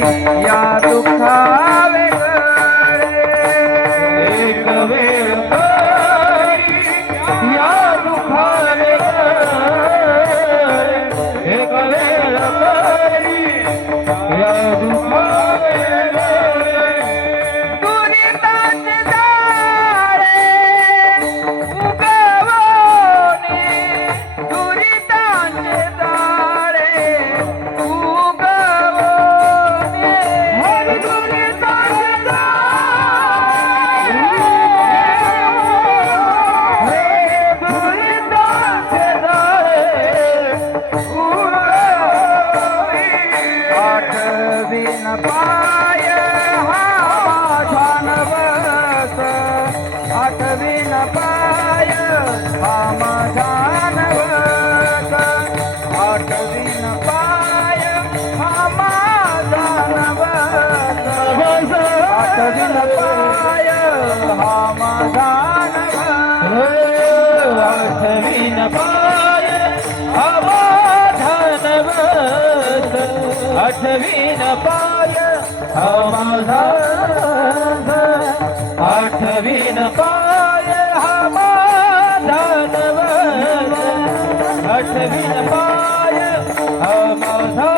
या दुःखावे एक वेळ करी या दुःखावे एक वेळ करी या दुःखावे दुरिताचे दारे उगवणे दुरिताचे दारे उगवणे हरी दुरिताचे दारे दुरिताचे दारे उगवणे आठवीन पाय हा नवस आठवीन पाय हा माझा नवस आठवीन पाय हा माझा नवस आठवीन पाय हा माझा नवस आठवीन पाय माझा नवस आठवीन पाय माझा आठवीन पाय माझा नवस आठवीन पाय माझा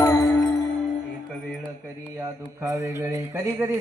एक वेळ करी या दुःखा वेगळे कधी कधी